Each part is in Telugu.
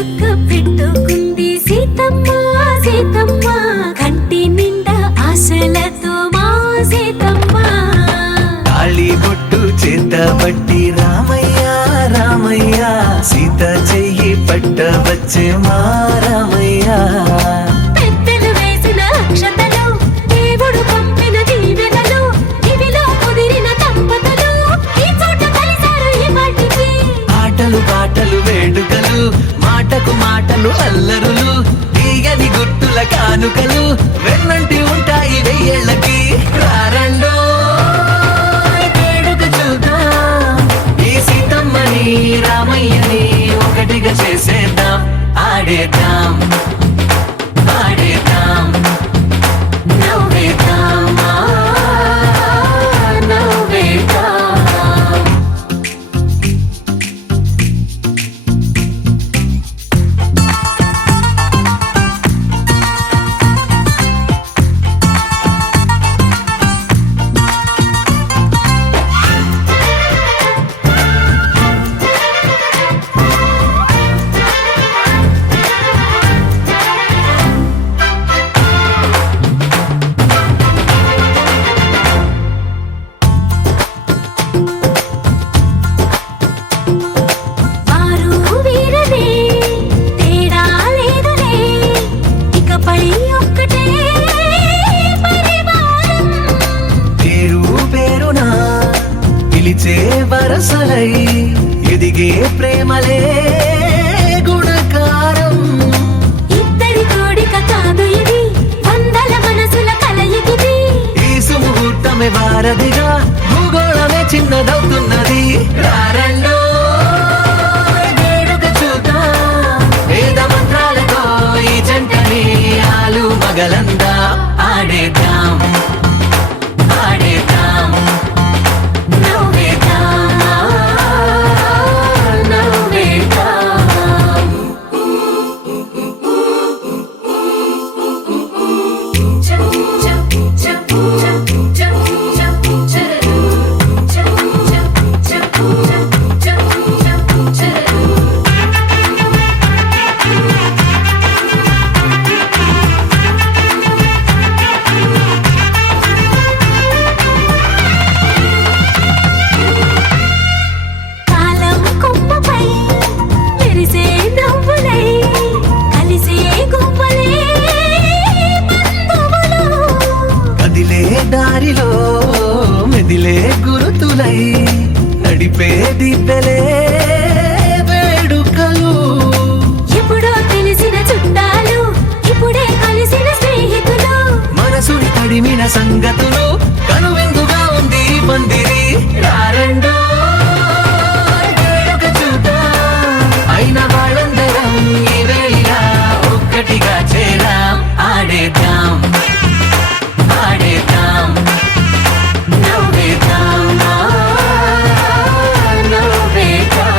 చుక్క పెట్టుకుంది సీతమ్మ సీతమ్మ కంటి నిండా ఆశలతో మా సీతమ్మ తాళి బొట్టు చేతబట్టి రామయ్య రామయ్య సీత చెయ్యి పట్టవచ్చే మా రామయ్య పెద్దలు వేసిన అక్షతలు దేవుడు పంపిన దీవెనలు ఇవిలో కుదిరిన దంపతులు ఈ చోట కలిసారు ఈ వాటికి ఆటలు పాటలు వేడుకలు మాటకు మాటలు అల్లరులు తీయని గుర్తుల కానుకలు వెన్నంటి ఉంటాయి వెయ్యేళ్ళకి రారండో వేడుక చూద్దాం ఈ సీతమ్మని రామయ్యని ఒకటిగా చేసేద్దాం ఆడేద్దాం ఆడేద్దాం నవ్వేద్దాం నవ్వేద్దాం వారు వీరనే తేడా లేదులే ఇకపై ఒక్కటే పరివారం పేరు పేరునా పిలిచే వరసలై ఎదిగే ప్రేమలే గుణకారం ఇద్దరి కోడిక కాదు ఇది వందల మనసుల కలయికిది ఈ సుముహూర్తమే వారధిగా భూగోళమే చిన్నదవుతున్నది రారండో వేడుక చూద్దాం వేద మంత్రాలతో ఈ జంటని ఆలు మగలందా ఆడేద్దాం ఆడేద్దాం నవ్వేద్దాం నవ్వేద్దాం కాలం కొమ్మపై మెరిసే నవ్వులై కలిసే గువ్వలే బంధువులు కదిలే దారిలో మెదిలే గురుతులై నడిపే దిబ్బెలే వేడుకలు ఎప్పుడో తెలిసిన చుట్టాలు ఇప్పుడే కలిసిన స్నేహితులు మనసుని తడిమిన సంగతులు కనువిందుగా ఉంది ఈ పందిరి రారండో వేడుక చూద్దాం అయిన వాళ్ళందరం ఈ వేళ ఒక్కటిగా చేరాం ఆడేద్దాం ఆడేద్దాం నవ్వేద్దాం నవ్వేద్దాం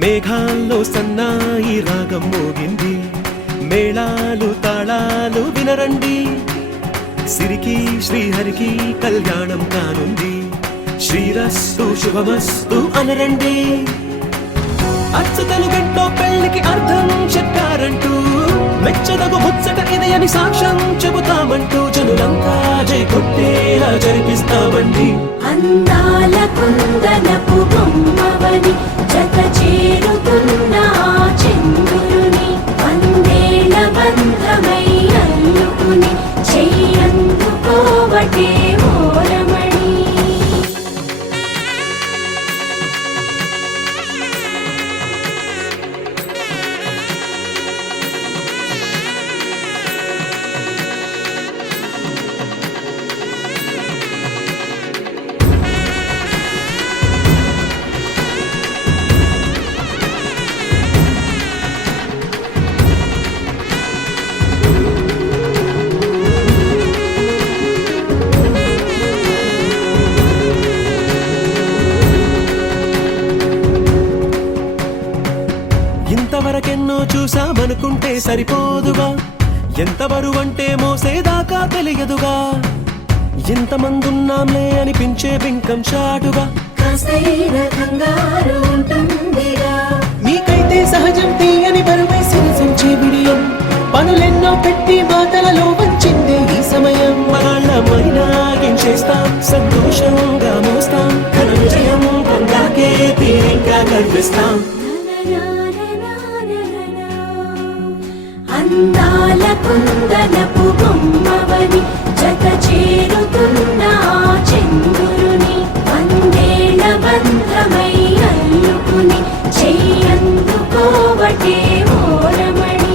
మేఘాల్లో సన్నాయి రాగం మోగింది మేళాలు తాళాలు వినరండి సిరికి శ్రీహరికి కళ్యాణం కానుంది శ్రీరస్తు శుభమస్తు అనరండి అచ్చతలు గంటో పెళ్లికి అర్థం చెప్పారంటూ మెచ్చదగు ముచ్చట ఇది అని సాక్ష్యం చెబుతామంటూ జనులంతా జై కొట్టేలా జరిపిస్తామండి అందాల కుందనపు బొమ్మవని జత చేరుతున్న ఆ చంద్రుని వందేళ్ల బంధమై అల్లుకుని చెయ్యందుకోవటే ఓరమణి ఇంకెన్నో చూసామనుకుంటే సరిపోదుగా, ఎంత బరువంటే మోసేదాకా తెలియదుగా, ఎంతమందున్నాంలే అనిపించే బింకం చాటుగా, కాస్తైన కంగారు ఉంటుందిగా. మీకైతే సహజం తీయని బరువై సిరసించే బిడియం, పనులెన్నో పెట్టి మాటలలో వంచిందే ఈ సమయం. మగాళ్ళమైనా చేస్తాం, సంతోషంగా మోస్తాం, ఘన విజయం పొందాకే తీరిగ్గా కనిపిస్తాం. అందాల కుందనపు బొమ్మవని జత చేరుతున్న ఆ చంద్రుని వందేళ్ల బంధమై అల్లుకుని చెయ్యందుకోవటే ఓరమణి.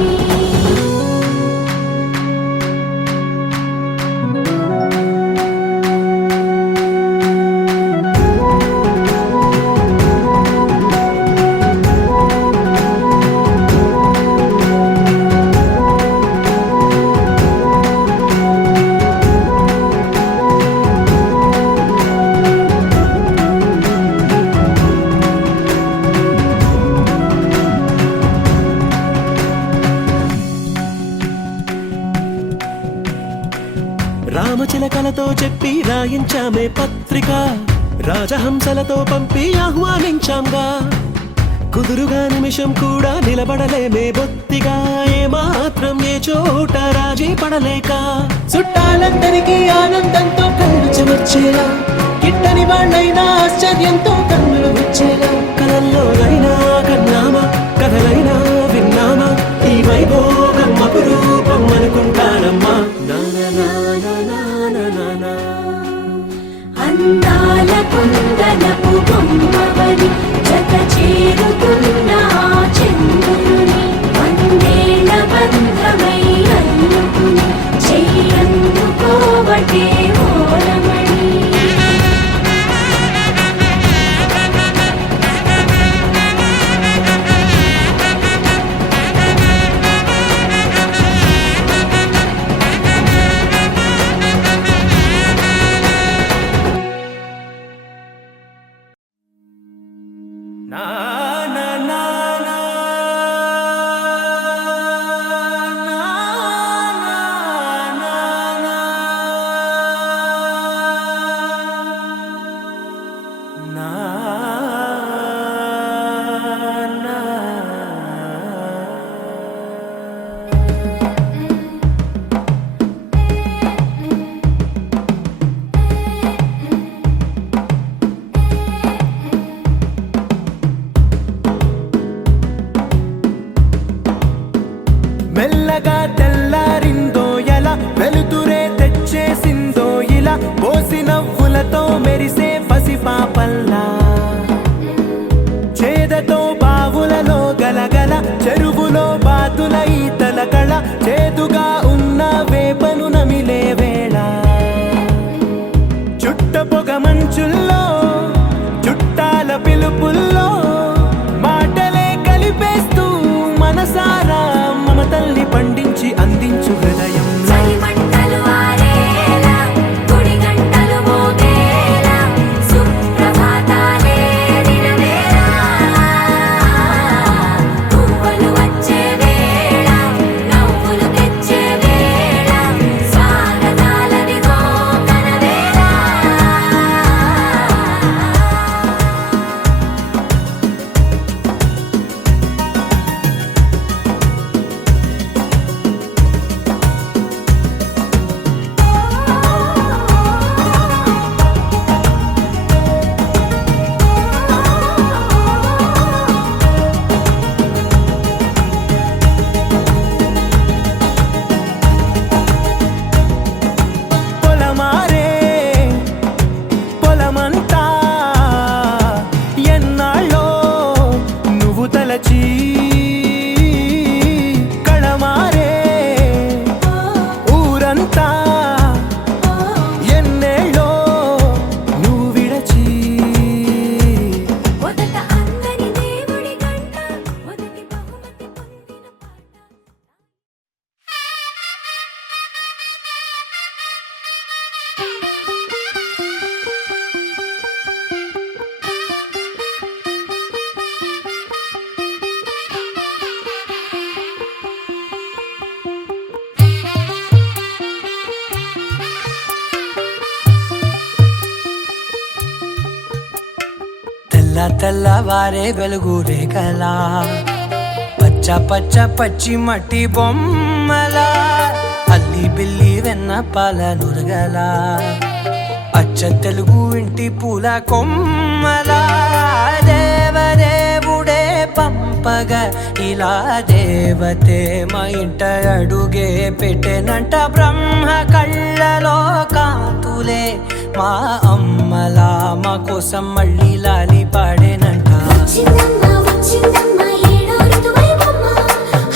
రామచిలకలతో చెప్పి రాయించామే పత్రిక, రాజహంసలతో పంపి ఆహ్వానించాంగా, కుదురుగా నిమిషం కూడా నిలబడలేమే బొత్తిగా, ఏమాత్రం ఏ చోట రాజీ పడలేక, చుట్టాలందరికీ ఆనందంతో కళ్ళు చెమర్చేలా, కిట్టని వాళ్ళైనా ఆశ్చర్యంతో కన్నులు వచ్చేలా, కలల్లోనైనా కన్నామా, కథలైనా విన్నామా, ఈ వైభోగం అపురూపం అనుకుంటానమ్మా. అందాల కుందనపు బొమ్మవని జత చేరుతున్న ఆ చంద్రుని వందేళ్ల బంధమై అల్లుకుని చెయ్యందుకోవటే ఓరమణి. మెల్లగా తెల్లారిందో ఎలా, వెలుతురే తెచ్చేసిందో ఇలా, పోసి నవ్వులతో మెరిసే పసిపాపల్లా, చేదతో బావులలో గలగల, చెరువులో బాతుల ఈతల కళ, చేదుగా ఉన్న వేపను నమిలే వేళ, చుట్ట పొగ మంచుల్లో చుట్టాల పిలుపుల్లో మాటలే కలిపేస్తూ మనసారా మమతల్ని పండించి అందించు హృదయం. చలిమంటలు ఆరేలా, గుడి గంటలు మోగేలా, సుప్రభాతాలే దినవేళ, పువ్వులు వచ్చే వేళ, నవ్వులు తెచ్చే వేళ, స్వాగతాలదిగో కనవేళ. పొలమారే పొలమంతా ఎన్నాళ్ళో నువ్వు తలచి, కళమారే ఊరంతా ఎన్నేళ్ళో నువ్వు విడచి. మొదట అందరి దేవుడి గంట, మొదటి బహుమతి పొందిన పాట. తెల్ల తెల్లవారే వెలుగు రేఖలా పచ్చ పచ్చ పచ్చి మట్టి బొమ్మలా అల్లి బిల్లి వెన్న పాల నురగలా అచ్చ తెలుగు ఇంటి పూల కొమ్మలా దేవదేవుడే పంపగ ఇలా దేవతే మా ఇంట అడుగే పెట్టెనంట బ్రహ్మ కళ్ళలో కాంతులే మా అమ్మలా మా కోసం మళ్ళీ లాలి పాడేనంట వచ్చిందమ్మ వచ్చిందమ్మ ఏడో ఋతువైవమ్మ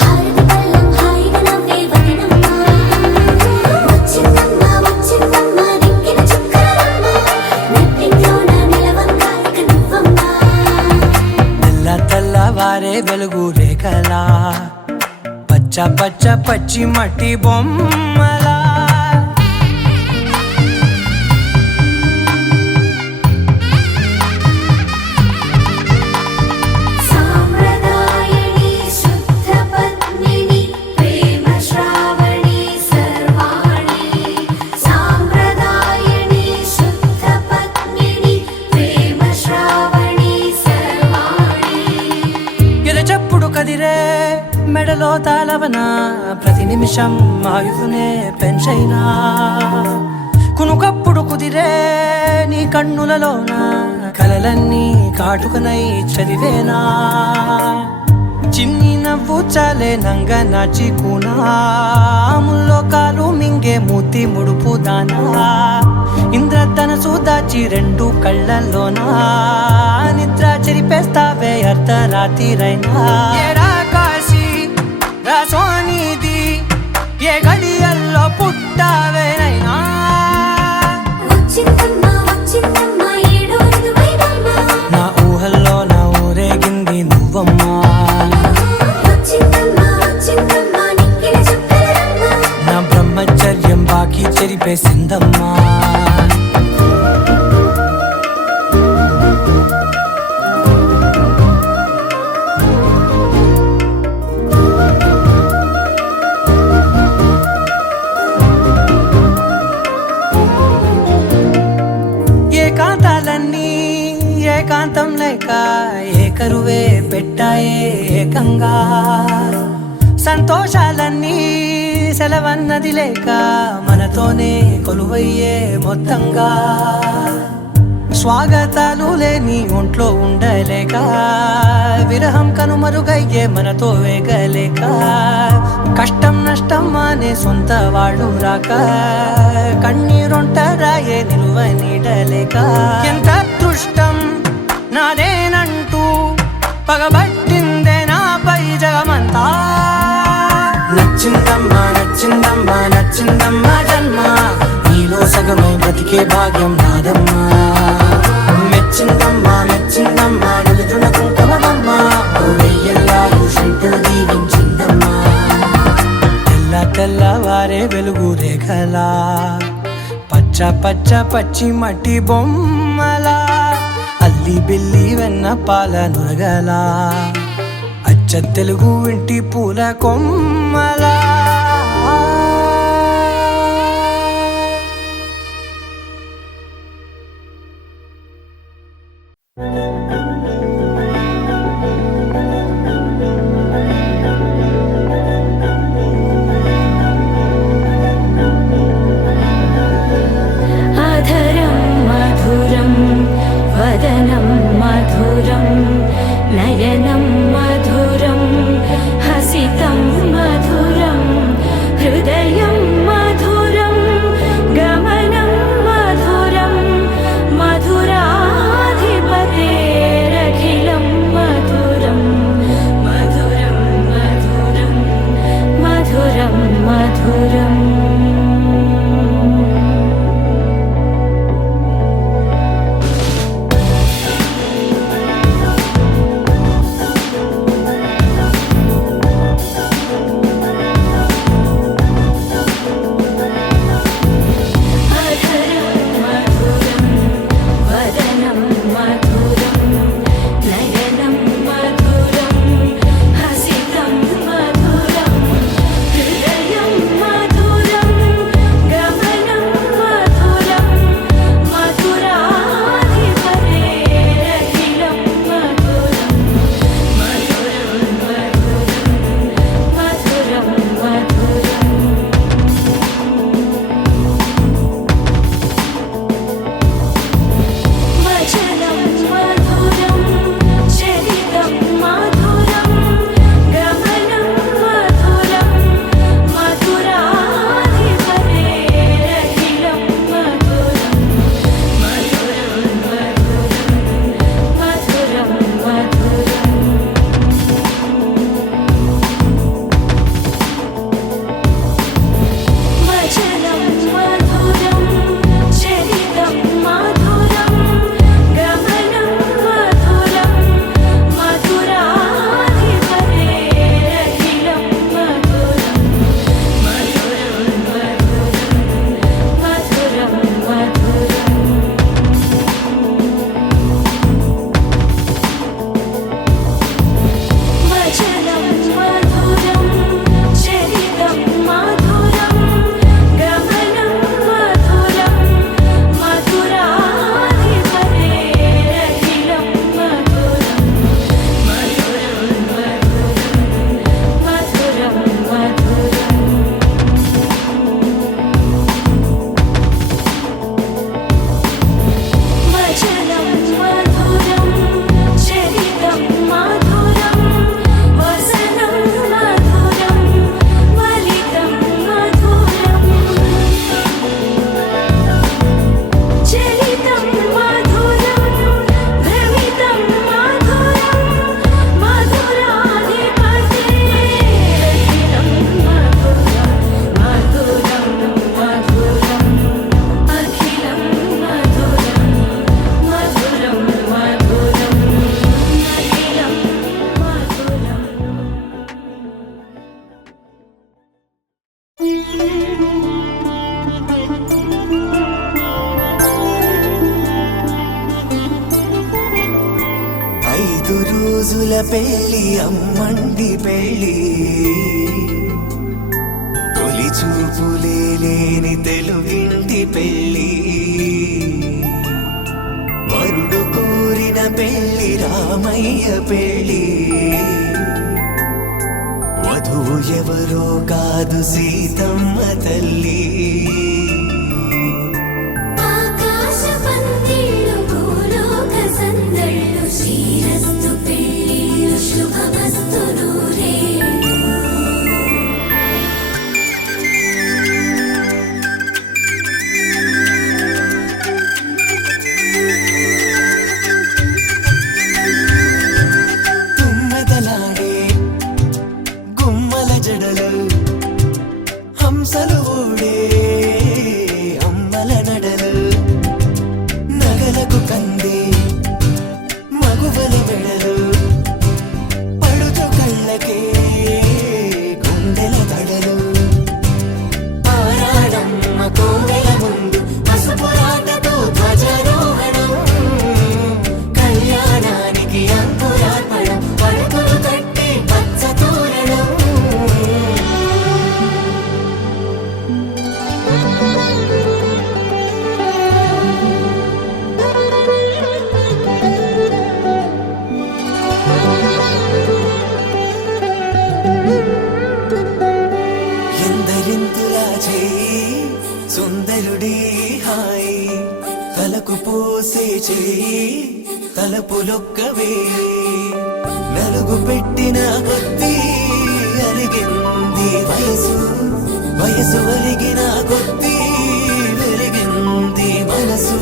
హారతి పళ్ళం హాయిగా నవ్వే వదనమ్మ వచ్చిందమ్మ వచ్చిందమ్మ దిక్కిన చుక్కలమ్మ నెట్టింట్లోన నిలవంగా ఇక నువ్వమ్మ తెల్ల తెల్లవారే వెలుగు రేఖలా పచ్చ పచ్చ పచ్చి మట్టి బొమ్మలా సాంప్రదాయని శుద్ధ పద్మిని ప్రేమ శ్రావణి సర్వాణి సాంప్రదాయని శుద్ధ పద్మిని ప్రేమ శ్రావణి సర్వాణి ఎరచప్పుడు కదిరే మెడలో తాళవన ప్రతి నిమిషం ఆయుధునే పెంచైనా కునుకప్పుడు కుదిరే నీ కన్నులలోన కలలన్నీ కాటుకనై చదివేనా చిన్ని నవ్వు చాలే నంగ నాచి కూనాముల్లో కాలు మింగే మూతి ముడుపు దానా ఇంద్రధనసు దాచి రెండు కళ్ళల్లోనా నిద్ర చెరిపేస్తావే అర్ధరాత్రిరైనా ఏరా కాశీ రాసోనిది ఏ గడియల్లో పుట్టావేనైనా వచ్చిందమ్మ వచ్చిందమ్మ ఏడో ఋతువైవమ్మ నా ఊహల్లో నా ఊరేగింది నువ్వమ్మా వచ్చిందమ్మ వచ్చిందమ్మ నిక్కిన చుక్కలమ్మ నా బ్రహ్మచర్యం బాకీ చెరిపేసిందమ్మా ఏకాంతాలన్నీ ఏకాంతం లేక ఏకరువే పెట్టాయే ఏకంగా సంతోషాలన్నీ సెలవన్నది లేక మనతోనే కొలువయ్యే మొత్తంగా స్వాగతాలు లేని ఒంట్లో ఉండలేక విరహం కనుమరుగయ్యే మనతో వేగలేక కష్టం నష్టం అనే సొంత వాళ్ళు రాక కన్నీరొంటరాయే నిలువ నీడలేక ఎంత అదృష్టం నాదేనంటూ పగబట్టిందే నాపై జగమంతా నచ్చిందమ్మా నచ్చిందమ్మా నచ్చిందమ్మా జన్మ నీలో సగమై బ్రతికే భాగ్యం నాదమ్మా మెచ్చిందమ్మా మెచ్చిందమ్మా నిలుచున కుంకుమమ్మా వెయ్యల్లా శిల్పులు దీవించిందమ్మా తెల్ల తెల్లవారే వెలుగు రేఖలా పచ్చ పచ్చ పచ్చి మట్టి బొమ్మలా అల్లి బిల్లి వెన్న పాల నురగలా అచ్చ తెలుగు ఇంటి పూల కొమ్మలా అధరం మధురం వదనం మధురం నయనం మధురం హసితం మధురం హృదయం మధురం గమనం మధురం మధురాధిపతేరఖిలం 5 రోజుల పెళ్లి అమ్మండి పెళ్లి తొలి చూపులే లేని తెలుగింటి పెళ్లి వరుడు కోరిన పెళ్లి రామయ్య పెళ్లి వధువు ఎవరో కాదు సీతమ్మ తల్లి ఆకాశ పందిళ్ళు భూలోక సందళ్ళు శ్రీరస్తు పెళ్ళిళ్ళు శుభమస్తు నూరేళ్ళు తుమ్మెదలాడే గుమ్మల జడలు హంసలు ఊడే అమ్మల నడలు నగలకు కంది మగువల మెడలు పడుచు కళ్ళకే గుండెల తడలు ఆరాడమ్మ కోవెల ముందు పసుపు రాటతో ధ్వజారోహణం కళ్యాణానికి అంకురార్పణం పడుకులు కట్టి పచ్చ తోరణం ఎందరింతులా చేయి సుందరుడి హాయి తలకు పోసే చేయి తలపులొక్కవే నలుగు పెట్టిన కొద్దీ అరిగింది వయసు వయసు ఒరిగిన కొద్దీ వెలిగింది మనసు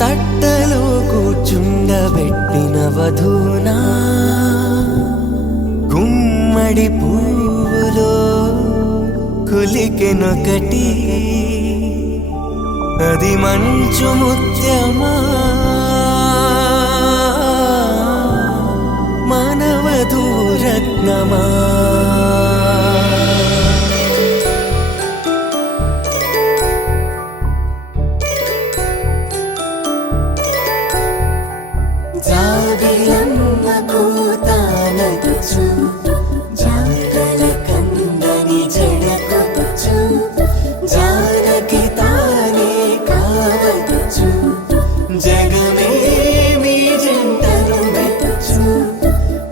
తట్టలో కూర్చుండబెట్టిన వధూనా గుమ్మడి పువ్వులో కులికెనొకటి అది మంచు ముత్యమా మానవధూరత్నమా జాబిలమ్మ కోతానదుచు జాడల కందని జడకొచ్చు జానకి తానే కావదుచు జగమే మీ జంటను వెతుచు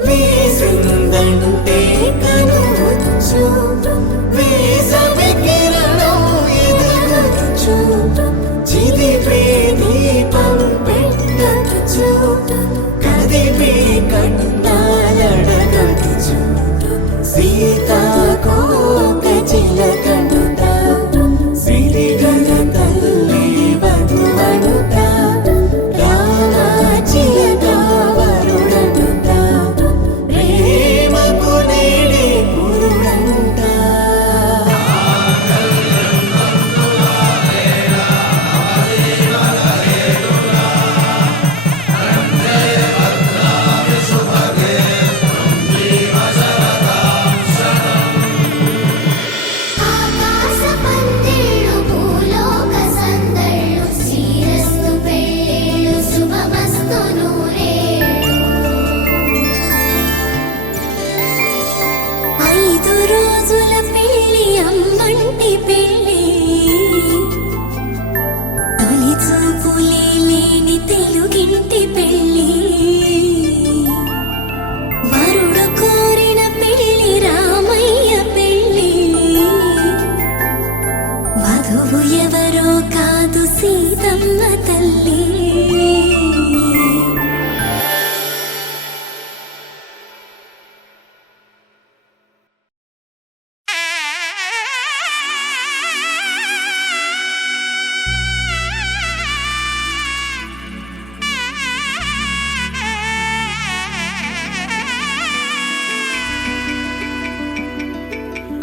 వీసిందంటే కనువచ్చు వీసవి కిరణం ఎదుగుచు చిదిపే దీపం పెట్టచ్చు కదిపే కన్నాలడగచ్చు సీతాకోక చిలకనుట సిరిగల తల్లి వధువనుట రామ చిలక వరుడనుట ప్రేమకు నేడే పురుడంట ఆకాశ పందిళ్ళు భూలోక సందళ్ళు శ్రీరస్తు పెళ్ళిళ్ళు శుభమస్తు నూరేళ్ళు 5 రోజుల పెళ్ళి అమ్మంటి పెళ్ళి తొలి చూపులే లేని తెలుగింటి పెళ్ళి వరుడు కోరిన పెళ్ళి రామయ్య పెళ్ళి వధువు ఎవరో కాదు సీతమ్మ తల్లి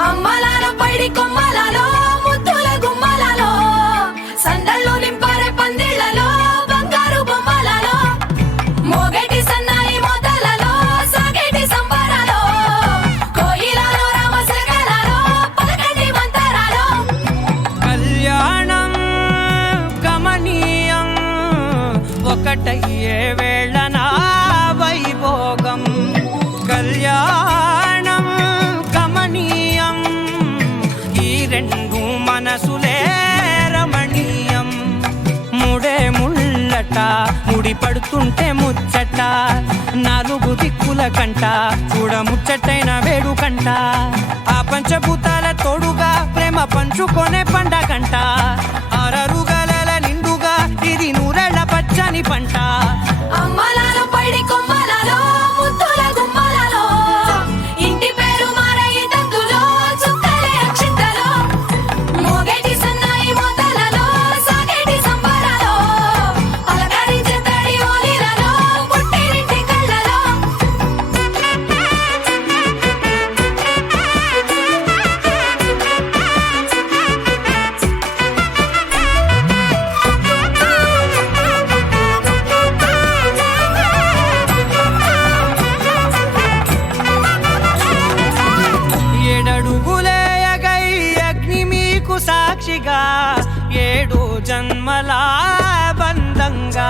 అమ్మలాల పైడి కొమ్మలలో ముద్దుల గుమ్మలలో ఒక్కటయ్యే వేళన వైభోగం కళ్యాణం కమనీయం ఈ రెండు మనసులే రమణీయం ముడే ముళ్ళట ముడి పడుతుంటే ముచ్చట నాలుగు దిక్కుల కంట చూడ ముచ్చటైన వేడుకంట ఆ పంచభూతాల తోడుగా ప్రేమ పంచుకొనే పండగంట ఆరరుగల నిండుగా ఇది నూరెళ్ళ పచ్చని పంట అమ్మలాలో పడి కొమ్మలలో ముద్దుల గుమ్మలలో ఇంటి పేరు మారయి తందులో చుక్కలే అక్షింతలో మోగేటి సన్నాయి మోతలలో సాగేటి సంబరాలో పలకరించే తడి ఓలిలలో పుట్టినింటి కళ్ళలో ఏడడుగులేయగై అగ్ని మీకు సాక్షిగా ఏడు జన్మల బంధంగా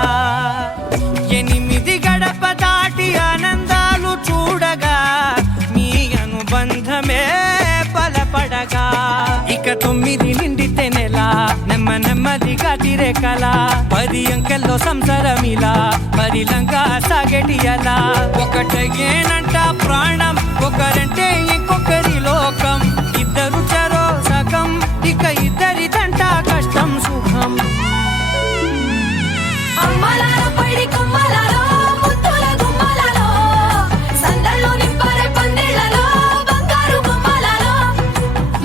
8 గడప దాటి ఆనందాలు చూడగా మీ అనుబంధమే బలపడగా ఇక 9 నిండితే నెల నెమ్మదిగా తిరేకల 10 అంకెల్లో సంసారమిలా పరిలంగా సాగేటి అలా ఒకటేనంట ప్రాణం ఒకరంటే ఇంకొకరి లోకం ఇద్దరు చరో సగం ఇక ఇద్దరిదంట కష్టం సుఖం అమ్మలాలో పడి కొమ్మలలో ముద్దుల గుమ్మలలో సందళ్ళు నింపరే పందిళ్ళలో బంగారు గుమ్మలలో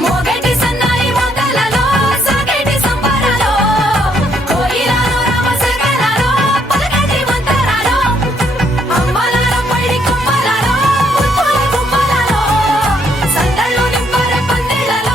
మోగేటి సన్నాయి మోతలలో సాగేటి సంబరాలో కోయిలలో రామశకలలో పలకటి మంతరాలో అమ్మలాలో పడి కొమ్మలలో ముద్దుల గుమ్మలలో సందళ్ళు నింపరే పందిళ్ళలో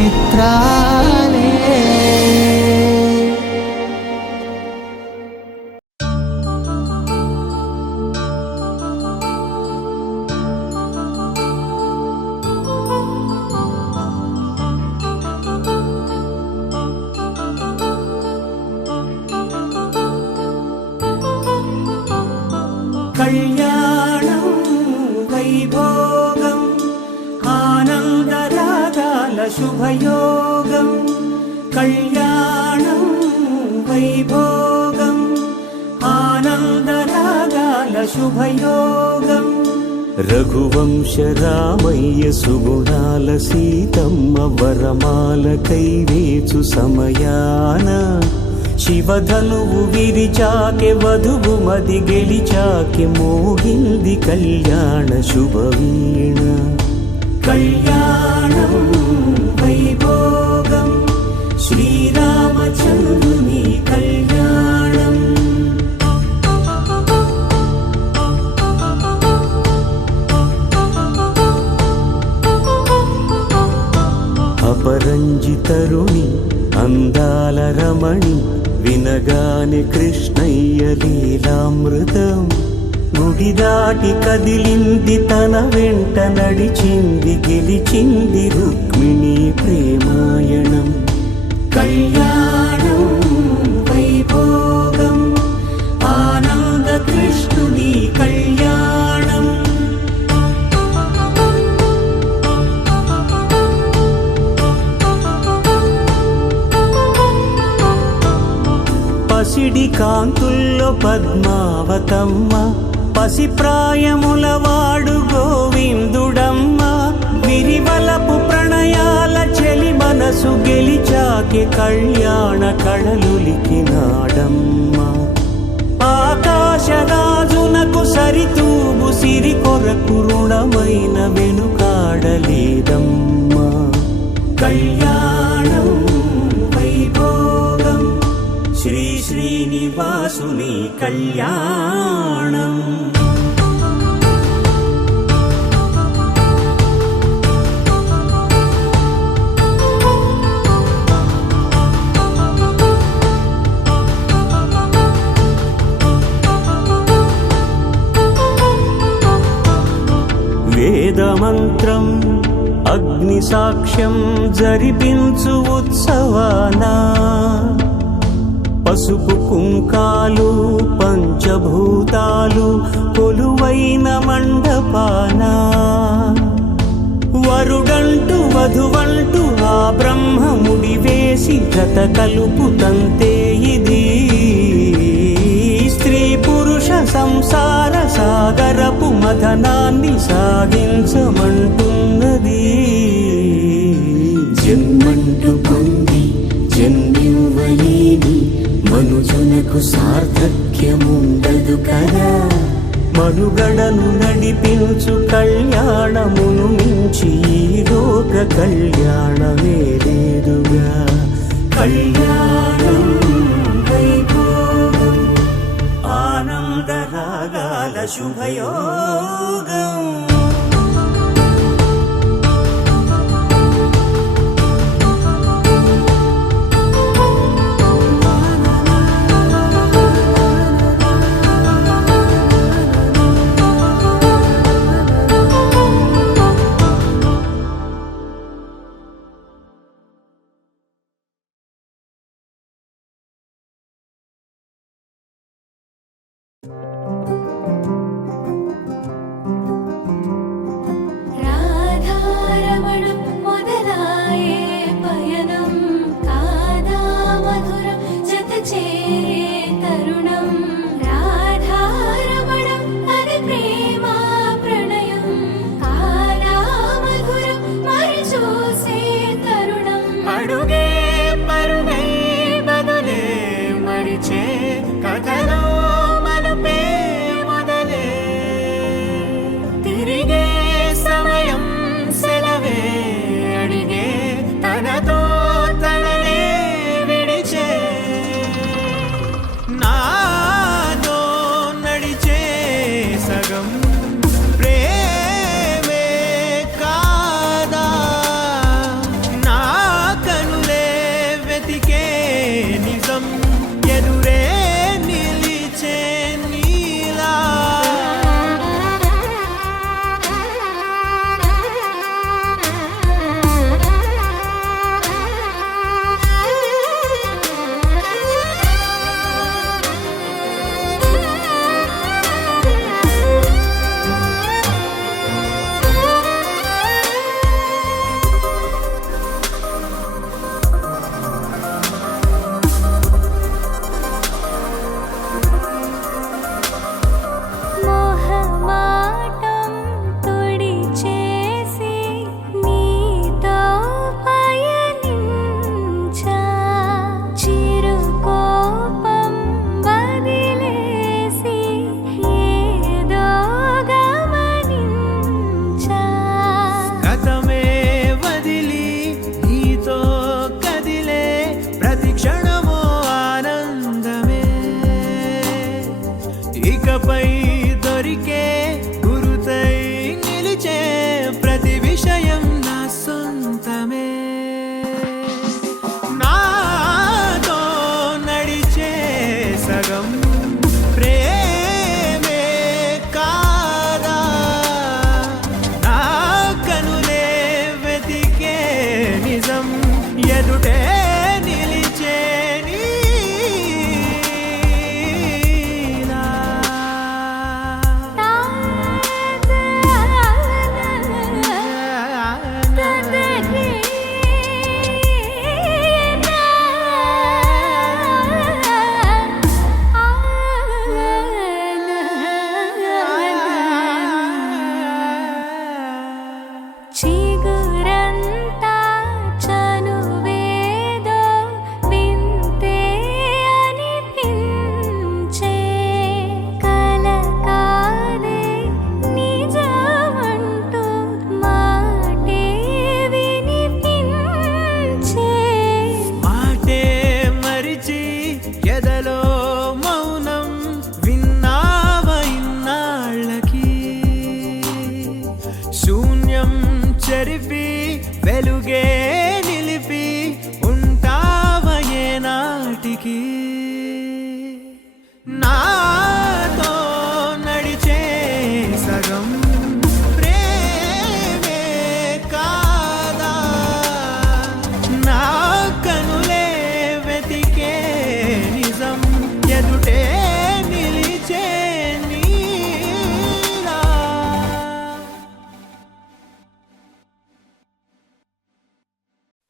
చిత్రాలే. కళ్యాణం వైభోగం ఆనందరాగాల శుభయోగం. కళ్యాణం వైభోగం ఆనందరాగాల శుభయోగం. రఘువంశ రామయ్య సుగుణాల సీతమ్మ వరమాల కైవేచు సమయాన శివధనువు విరిచాకె వధువు మది గెలిచాకె మోగింది కళ్యాణ శుభవీణ. కళ్యాణం వైభోగం శ్రీరామచంద్రుని కళ్యాణం. అపరంజి తరుణి అందాల రమణి వినగానే కృష్ణయ్య లీలామృతం. గుడి దాటి కదిలింది తన వెంట నడిచింది గెలిచింది రుక్మిణి ప్రేమాయణం. కళ్యాణం వైభోగం ఆనంద కృష్ణుని కళ్యాణం. పసిడి కాంతుల్లో పద్మావతమ్మ పసిప్రాయముల వాడు గోవిందుడమ్మ. విరివలపు ప్రణయాల చెలి మనసు గెలిచాకే కళ్యాణ కళలులికినాడమ్మ. ఆకాశరాజునకు సరితూగు సిరి కొరకు రుణమైన వెనుకాడలేదమ్మ. కళ్యాణం వైభోగం శ్రీ శ్రీనివాసుని కళ్యాణం. వేదమంత్రం అగ్ని సాక్ష్యం జరిపించు ఉత్సవానా. పసుపు కుంకాలు పంచభూతాలు కొలువైన మండపాన. వరుడంటూ వధువంటూ ఆ బ్రహ్మముడి వేసి జత కలుపుతంతే ఇది. స్త్రీ పురుష సంసార సాగరపు మథనాన్ని సాగించమంటున్నది. జన్మంటూ పొంది జన్మివ్వలేని మనుజునకు సార్థక్యముండదు కదా. మనుగడను నడిపించు కళ్యాణమును మించి ఈ లోక కళ్యాణమే లేదుగా. కళ్యాణం వైభోగం ఆనందరాగాల శుభయోగం. రాధారమణం మొదలాయే పయనం కాదా మధురం జత చేరే తరుణం. రాధారమణం అది ప్రేమ ప్రణయం కాదా మధురం మరి చూసే తరుణం. అడుగే పరుగై బదులే మరిచే కథలో మలుపే మొదలే. తిరిగే సమయం సెలవే అడిగే తనతో తననే విడిచే. నాతో నడిచే సగం ప్రేమే కాదా. నా వెలుగే నిలిపి ఉంటావయే నాటికి నాతో నడిచే సగం ప్రేమే కాదా నా కనులే వెతికే నిజం ఎదుటే నిలిచే నీలా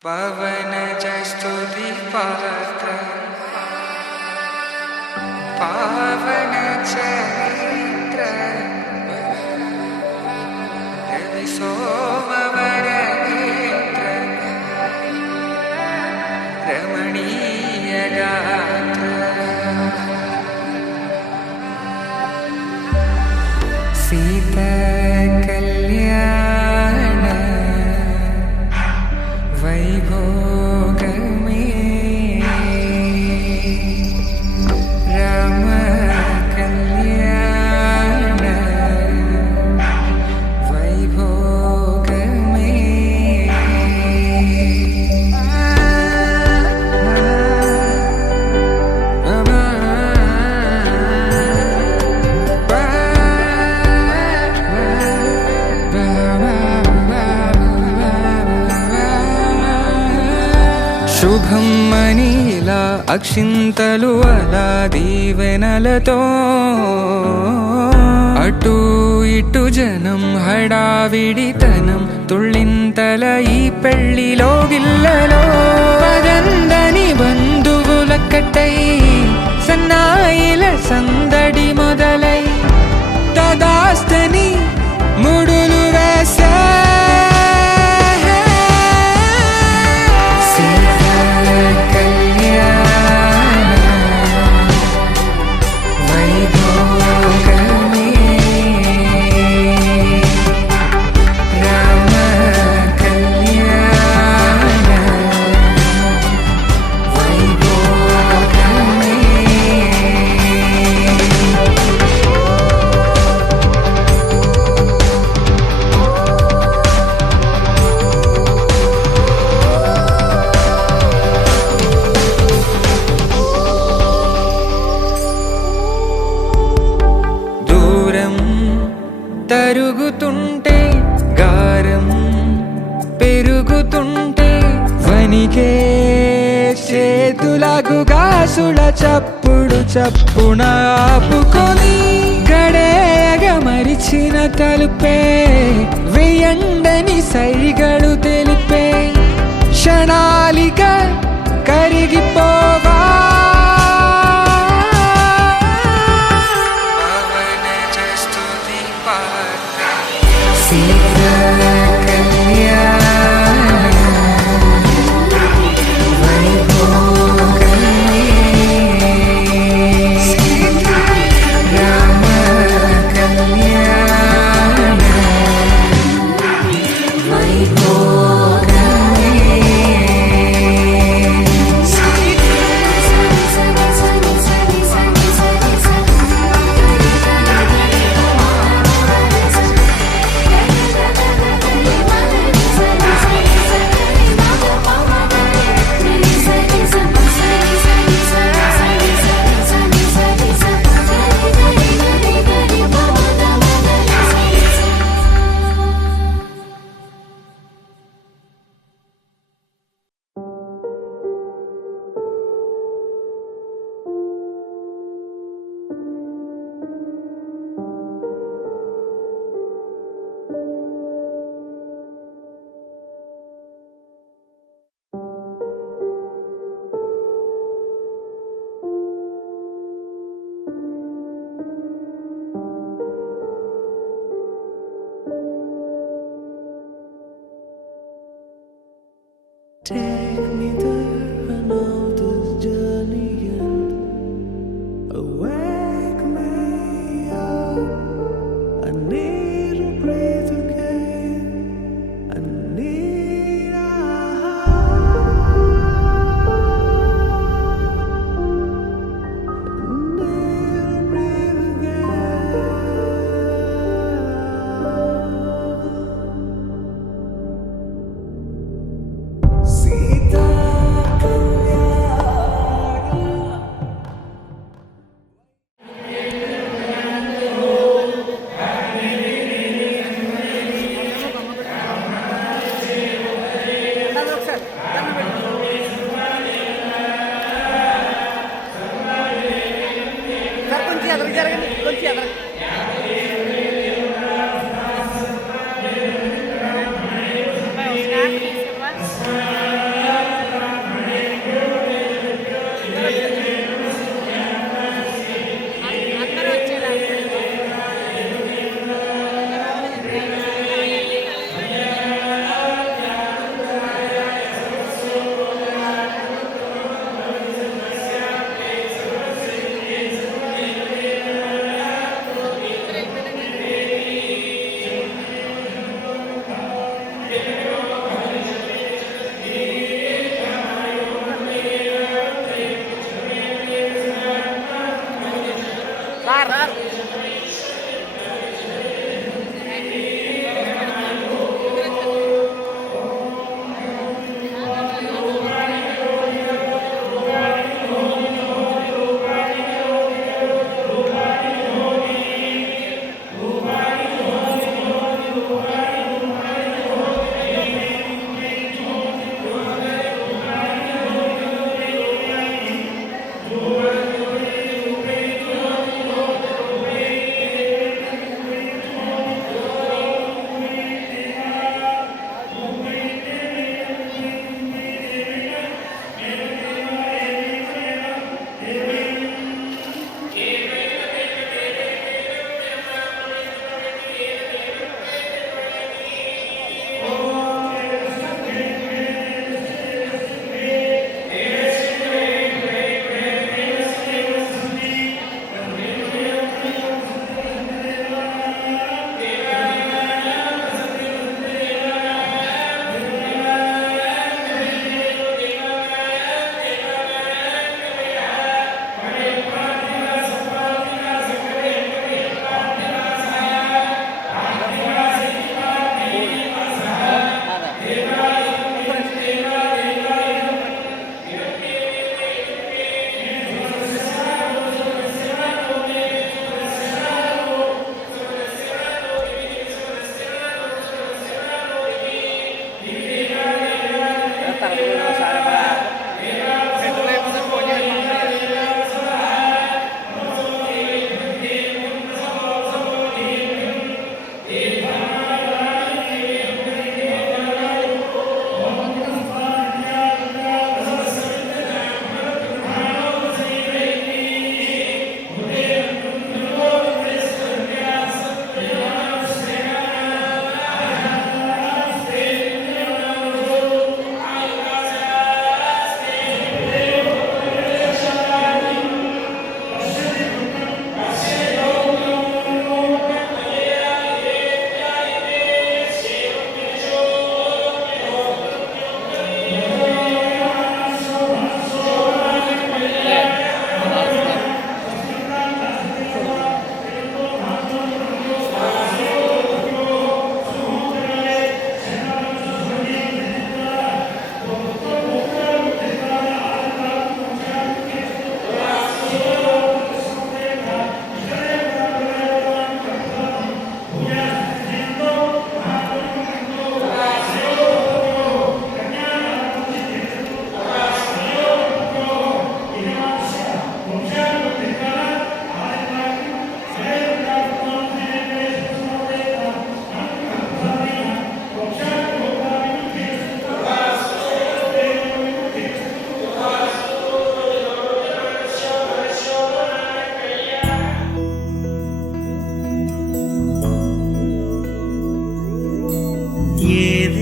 పవన జస్తుతి పాత్ర పావన చరిత్ర రవి సోమవర నేత్ర రమణీయ గాత్ర సీత కళ్యాణ వైభోగమే రామ కళ్యాణ వైభోగమే శుభం మనీలా అక్షింతలు అలా దీవెనలతో అటు ఇటు జనం హడావిడితనం తుళ్ళింతల ఈ పెళ్లిలో గిల్లలో పదందని బంధువులక్కటై సన్నాయిల సందడి మొదలై తదాస్తని ముడులు వేసే తరుగుతుంటే గారం పెరుగుతుంటే వనికే చేతులకు గాసుల చప్పుడు చప్పున ఆపుకొని గడేగ మరిచిన తలుపే వెయ్యండని సైగడు తెలిపే క్షణాలిక కరిగిపోవా Take me there, I know this journey ends. Awake me up, I need to breathe again. I need a breathe again.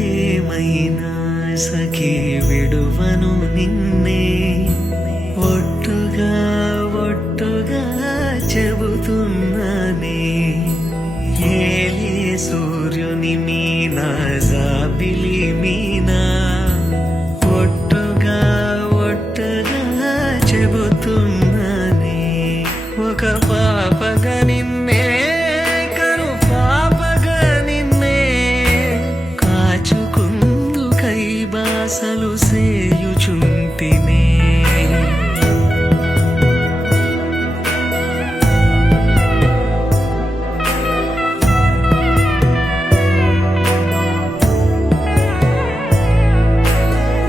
ఏదేమైనా సఖీ విడువను నిన్నే ఒట్టుగా ఒట్టుగా చెబుతున్నానే ఏలే సూర్యుని మీనా జాబిలి మీనా ఒట్టుగా ఒట్టుగా చెబుతున్నానే ఒక పాపగా నిన్నే కను పాపగా నిన్నే కాచుకుందు కై బాసలు సేయుచుంటినే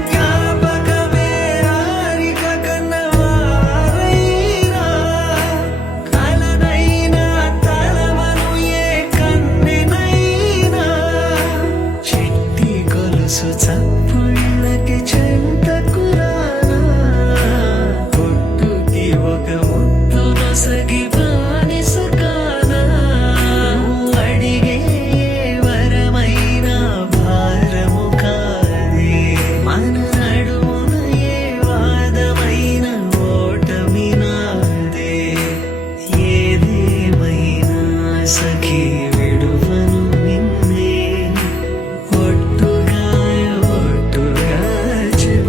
జ్ఞాపకమే రారిక కన్నవారైనా కలనైనా తలవను ఏ కన్నెనైనా చిట్టి గొలుసు చప్పుళ్ళకి చెంతకురానా పొట్టుకి ఒక ముద్దు నొసగి బానిస కానా అడిగే ఏ వరమైనా భారము కాదే మన నడుమున ఏ వాదమైన ఓటమి నాదే ఏదేమైనా సఖీ విడువను నిన్నే ఒట్టుగా ఒట్టుగా చెబుతున్నానే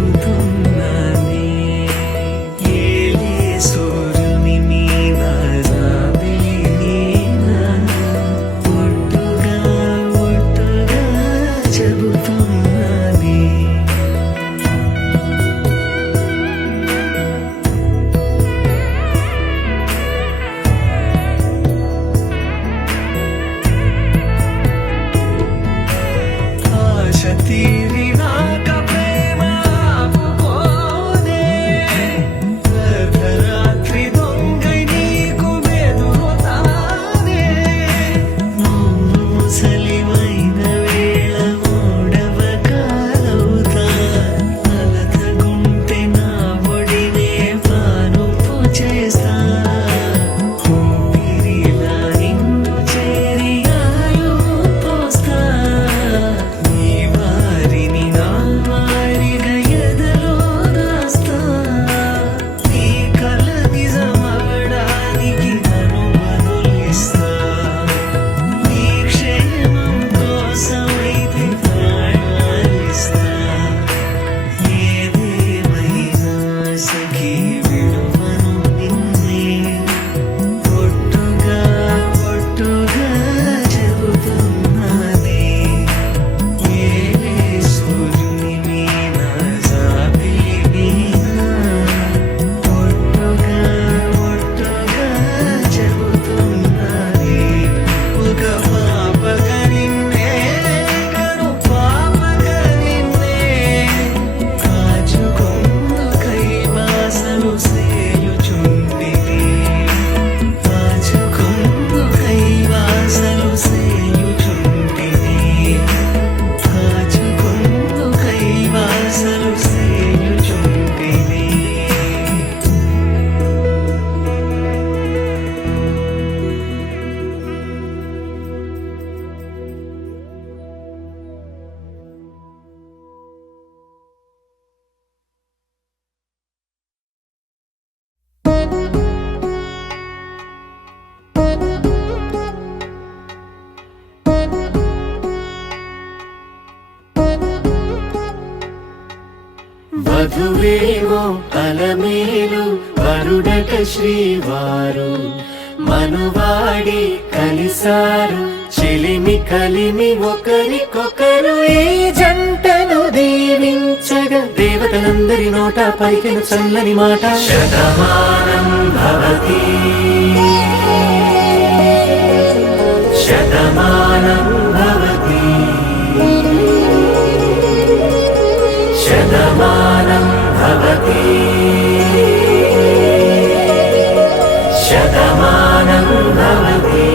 వధువేమో అలమేలు వరుడట శ్రీవారు మనువాడి కలిసారు చెలిమి కలిమి ఒకరికొకరు ఈ జంటను దీవించగా దేవతలందరి నోట పలికిన చల్లని మాట శతమానం భవతి శతమానం భవతి శతమానం భవతి శతమానం భవతి.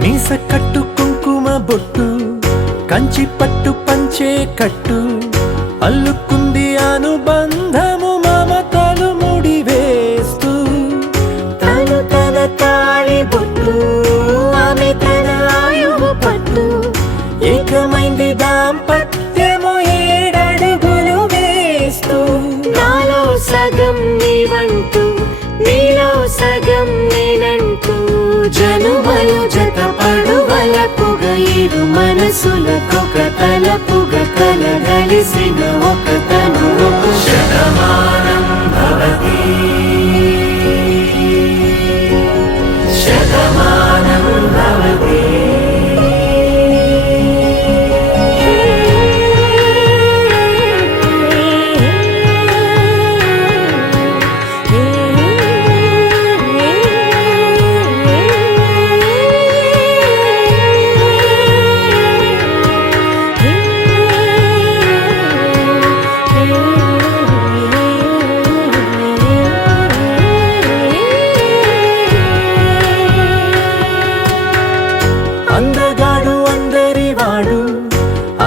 మీస కట్టు కుంకుమ బొట్టు కంచి పట్టు పంచే కట్టు అల్లుకుంది అనుబంధము మమతలు ముడివేస్తూ తను తన తాళి బొట్టు ఆమె తన ఆయువు పట్టు ఏకమైంది దాంపత్యము 7 అడుగులు వేస్తూ నాలో సగం నీవంటూ నీలో సగం నేనంటూ జనుమలు జత పడువలపుగ ఇరు మనసులకొక తలపుగ కలగలిసిన ఒక తను శతమానం భవతి శతమానం భవతి. అందగాడు అందరి వాడు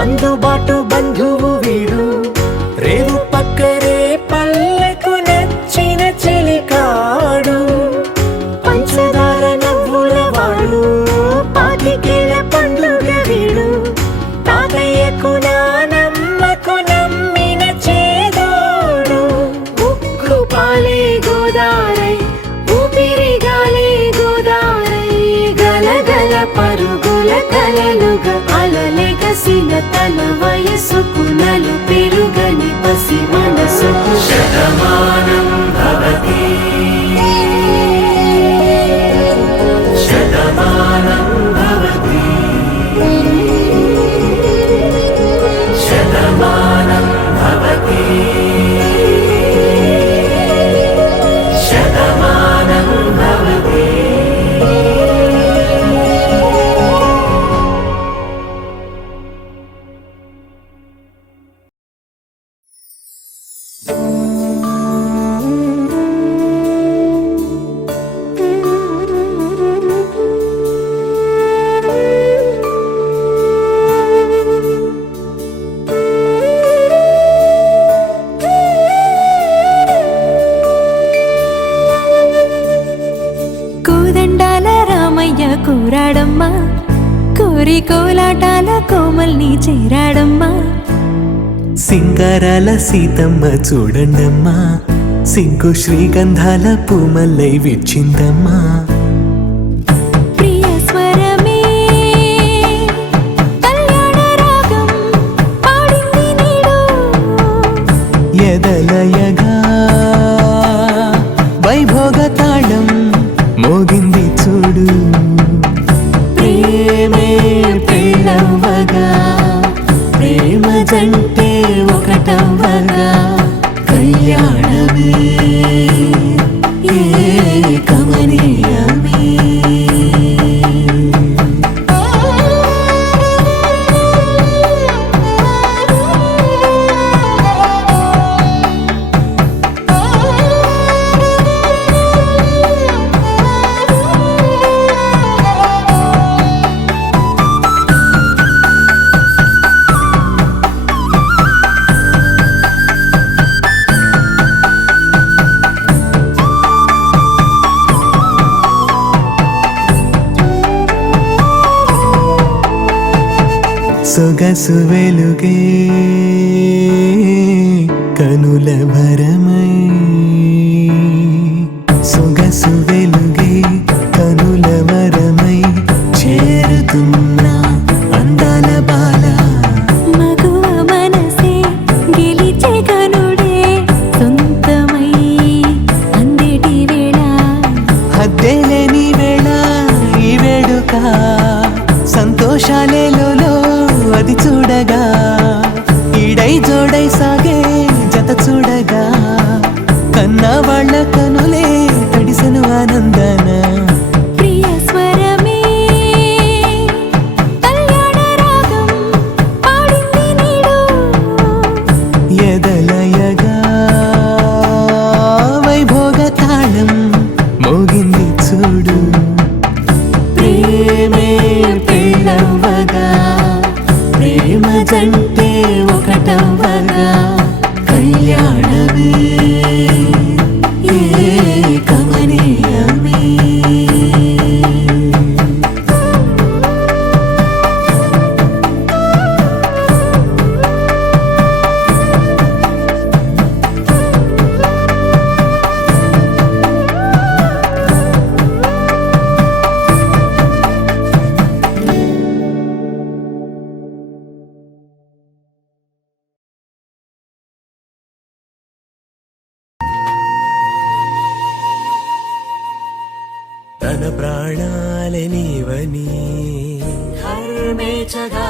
అందుబాటు బంధువు వీడు రేవు పక్కరే పల్లెకు నచ్చిన చెలికాడు పంచదార నవ్వుల వాడు పాతికేల పండుగ వీడు తాతయ్యకు నానమ్మకు నమ్మిన చేదోడు ఉక్కు పాలే గోదారై ఊపిరిగాలే గోదారై గలగల పరుగుల కలలుగా అలలెగసిన తన వయసుకు నలు పెరుగని పసి మనసుకు శతమానం భవతి శతమానం భవతి శతమానం భవతి శతమానం భవతి. కోదండాల రామయ్య కోరాడమ్మా కోరి కోలాటాల కోమల్ని చేరాడమ్మా సింగారాల సీతమ్మ చూడండమ్మా సింగు శ్రీగంధాల పూమల్లై విచ్చిందమ్మా ప్రియ స్వరమే కళ్యాణ రాగం పాడింది నీడు ఎదలయగా వైభోగ తాళం మోగింది చూడు ప్రేమే పెళ్ళవ్వగా ప్రేమ జంటే ఒకటవ్వగా కళ్యాణమే కమనీయమే సొగసు వెలుగే కనుల భరమై సొగసు వెలుగే కనుల తన ప్రాణాలే నీవని ధర్మేచగా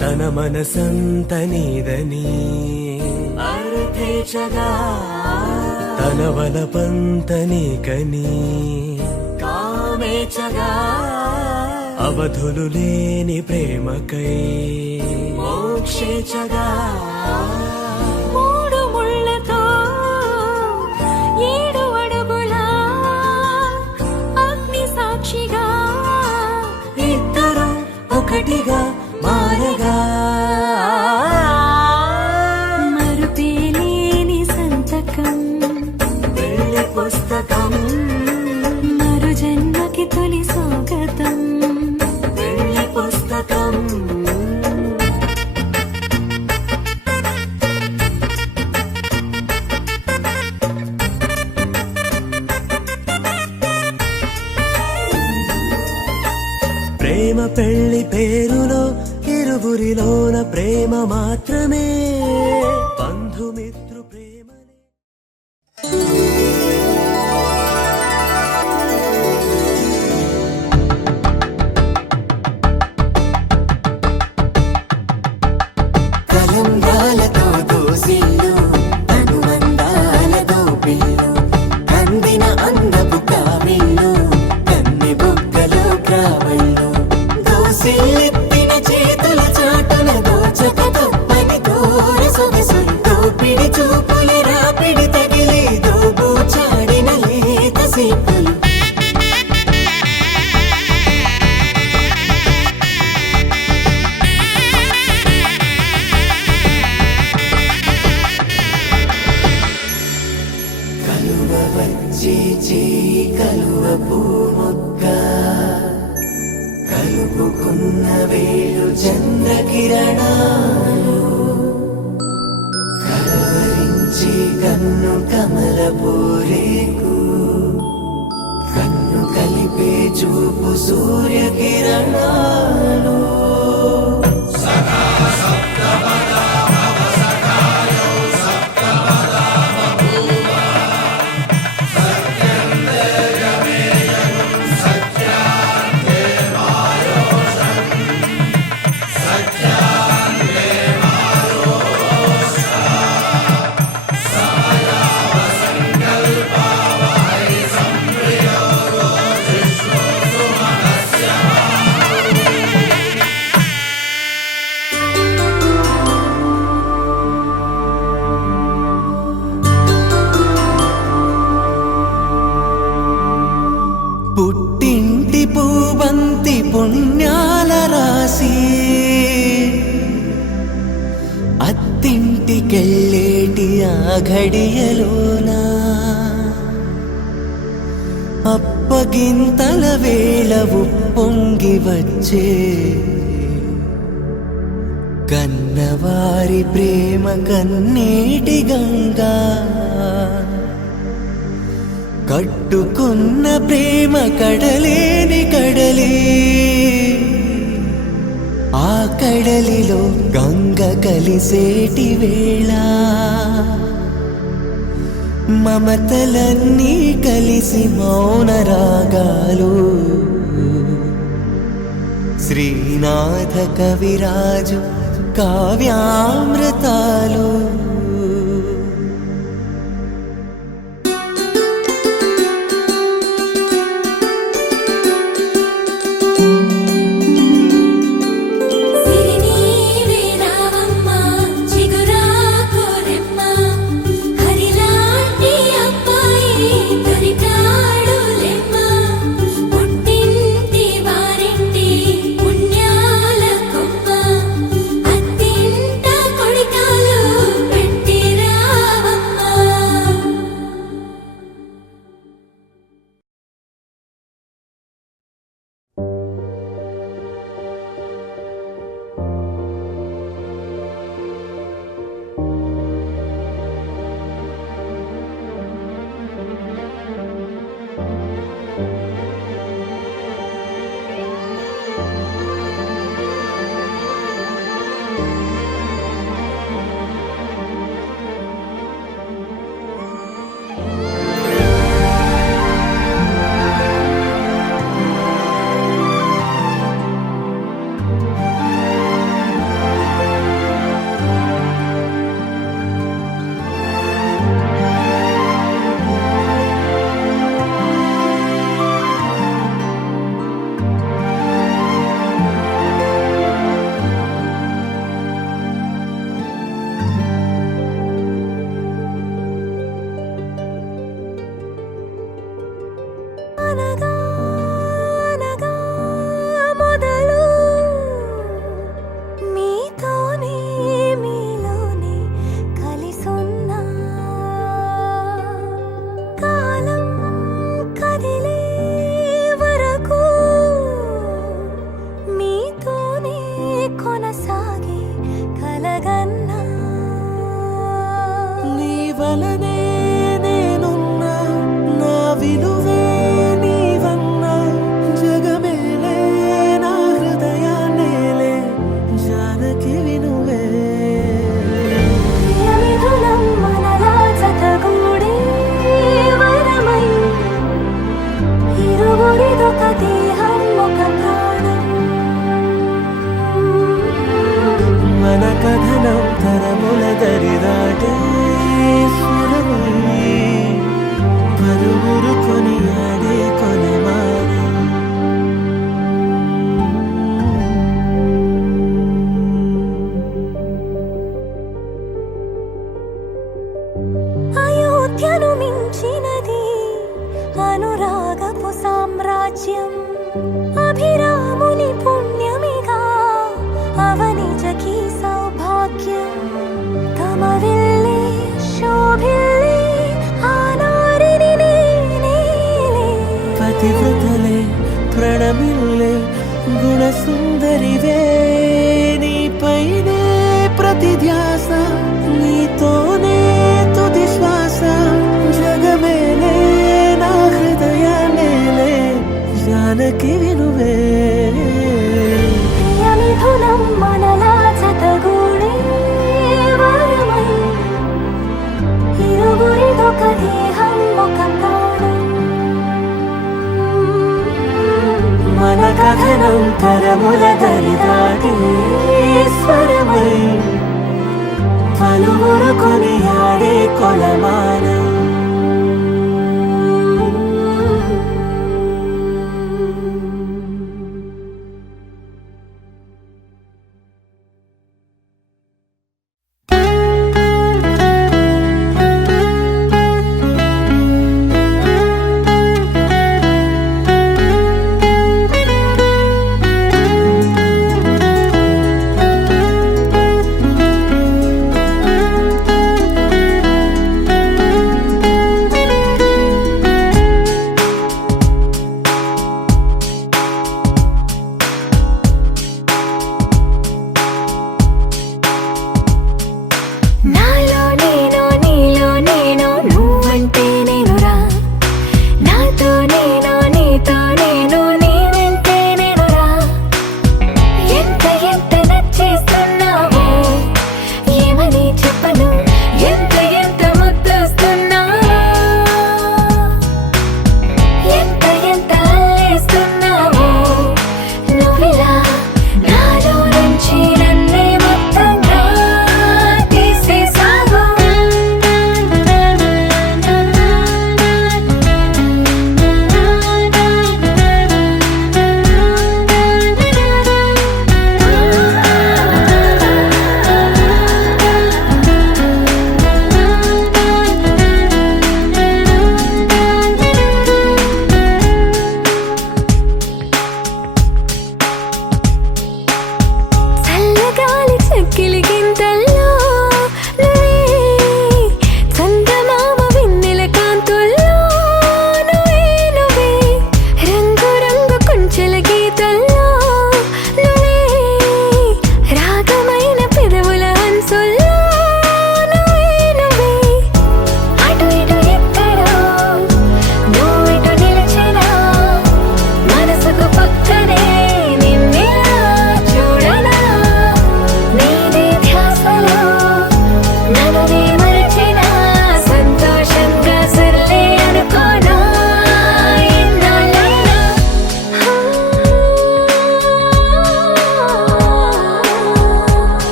తన మనసంత నీదని అర్థేచగా తన వలపంత నీకని కామేచగా అవధులు లేని ప్రేమకై మోక్షేచగా మూడు ముళ్ళతో 7 అడుగుల అగ్ని సాక్షిగా ఇద్దరు ఒకటిగా మారగా మరుపేలేని సంతకం పెళ్లి పుస్తకం మరు జన్మకి తొలి స్వాగతం పెళ్లి పుస్తకం ప్రేమ పెళ్లి పేరులో ఇరువురిలోన ప్రేమ మాత్రమే బంధుమిత్రు ప్రేమనే కలంబ్రాలతో దోసిల్లు అనుబంధాలతో పిల్లు కందిన అందపు కావిళ్ళు కన్నె బుగ్గలో క్రావళ్ళు దోసిల్లెత్తిన చేతుల చాటున దోచక తప్పని దూర సొగసులు దోపిడి చూపుల రాపిడి తగిలి దోబూచాడిన లేత సీపులు కలువ వచ్చే చేయి కలువ పూముక్క కలుపుకున్న వేలు చంద్రకిరణాలు కలవరించే కన్ను కమల పూరేకు కన్ను కలిపే చూపు సూర్యకిరణాలు పుట్టింటి పూబంతి పుణ్యాల రాసి అత్తింటికెళ్ళేటి ఆ ఘడియలోనా అప్పగింతల వేళ ఉప్పొంగి వచ్చే కన్నవారి ప్రేమ కన్నీటి గంగా కట్టుకున్న ప్రేమ కడలేని కడలి ఆ కడలిలో గంగ కలిసేటి వేళ మమతలన్నీ కలిసి మౌన రాగాలు శ్రీనాథ కవిరాజు కావ్యామృతాలు సిరినీవే రావమ్మ చిగురాకు రెమ్మ హరిలాంటి అబ్బాయి దొరికాడు లెమ్మ పుట్టింటి వారింటి పుణ్యాల కొమ్మ అత్తింట కొడికాలు పెట్ట అనగా అనగా మొదలు మీతోనే మీలోనే కలిసున్నా కాలం కదిలే వరకు మీతోనే కొనసాగే కలగన్నా నీ వలనే నేనున్నా నా విలువే నీవన్నా జగమేలే నా హృదయాన్నేలే జానకి వినువే ప్రియమిథునం మనలా జతగూడే వరమై ఇరువురిదొక దేహం ఒక ప్రాణం మన కథనం తరముల దరిదాటే స్వరమై పరువురు కొనియాడే కొనమానం అయోధ్యను మించినది అనురాగపు సామ్రాజ్యం అభిరాముని పుణ్యమిగా అవనిజకి సౌభాగ్యం తమ వెళ్ళే శోభిల్లే ఆనారిని నేనేలే పతివ్రతలే ప్రణమిల్లే గుణసుందరివే నీపైనే ప్రతి ధ్యాస నీతోనే తుది శ్వాస జగమేలే నా హృదయాన్నేలే జానకి వినువే ప్రియమిథునం మనలా జతగూడే వరమై ఇరువురిదొక దేహం ఒక ప్రాణం మన కథనం తరముల దరిదాటే స్వరమై పలువురు కొనియాడే కొలమానం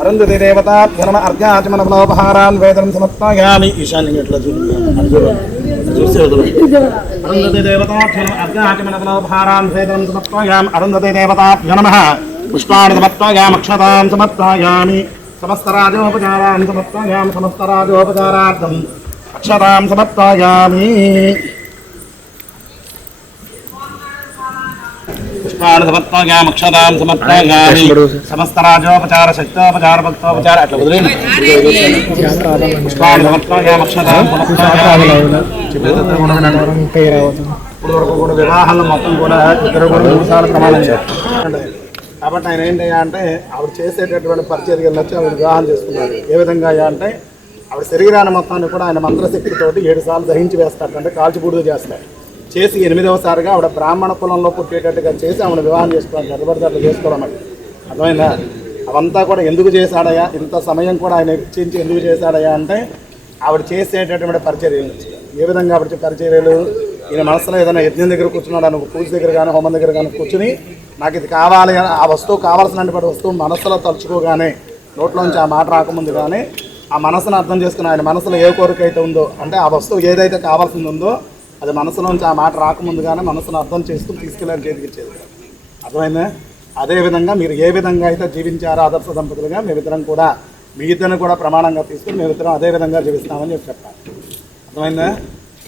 అరుంధతి దేవతాభ్య నమ అర్ఘ్యాచమనఫలోపహారాన్ వేదనం సమర్పయామి. ఈశాన్యం ఎట్లా చూసి అరుంధతి దేవతాభ్య నమ అర్ఘ్యాచమనఫలోపహారాన్ వేదనం సమర్పయామి. అరుంధతి దేవతాభ్య నమః పుష్పాణి సమర్పయామి. అక్షతాన్ సమర్పయామి. సమస్తరాజోపచారాన్ సమర్పయామి. సమస్తరాజోపచారార్థం అక్షతాం సమర్పయామి. పుష్పాణి సమర్పయామి. అక్షతాం సమర్పయామి. సమస్తరాజోపచార శక్తోపచార భక్తోపచార అట్లా వదిలేండి. పుష్పాణి సమర్పయామి. అక్షతాం సమర్పయామి. ఇప్పుడు వరకు కూడా వివాహాలు మొత్తం కూడా ఇద్దరు కూడా 3 సార్లు ప్రమాణం చేస్తారు. కాబట్టి ఆయన ఏంటయ్యా అంటే ఆవిడ చేసేటటువంటి పరిచర్యలు వచ్చి ఆవిడ వివాహం చేసుకున్నారు. ఏ విధంగా అయ్యా అంటే ఆవిడ శరీరాన్ని మొత్తాన్ని కూడా ఆయన మంత్రశక్తితోటి 7 సార్లు దహించి వేస్తాడు, అంటే కాల్చిబూడిద చేస్తాడు. చేసి 8వసారిగా ఆవిడ బ్రాహ్మణ కులంలో పుట్టేటట్టుగా చేసి ఆవిడ వివాహం చేసుకోవాలి. ఎర్రబడితే అట్లా చేసుకోవడం అంటే అర్థమైందా? అవంతా కూడా ఎందుకు చేశాడయ్యా, ఇంత సమయం కూడా ఆయన వెచ్చించి ఎందుకు చేశాడయ్యా అంటే ఆవిడ చేసేటటువంటి పరిచర్యలు. ఏ విధంగా ఆవిడ పరిచర్యలు, ఈయన మనసులో ఏదైనా యజ్ఞం దగ్గర కూర్చున్నాడు అనుకో, పూజ దగ్గర కానీ హోమం దగ్గర కానీ కూర్చుని నాకు ఇది కావాలి అని ఆ వస్తువు కావాల్సినటువంటి వస్తువు మనసులో తలుచుకోగానే, నోట్లోంచి ఆ మాట రాకముందు కానీ ఆ మనసును అర్థం చేసుకుని ఆయన మనసులో ఏ కోరిక అయితే ఉందో, అంటే ఆ వస్తువు ఏదైతే కావాల్సింది ఉందో అది మనసులోంచి ఆ మాట రాకముందుగానే మనసును అర్థం చేసుకుని తీసుకెళ్ళని చేతికి ఇచ్చేది. అర్థమైందా? అదేవిధంగా మీరు ఏ విధంగా అయితే జీవించారో ఆదర్శ దంపతులుగా మేమిద్దరం కూడా మీ ఇద్దరిని కూడా ప్రమాణంగా తీసుకుని మేమిద్దరం అదే విధంగా జీవిస్తామని చెప్పాను. అర్థమైందా?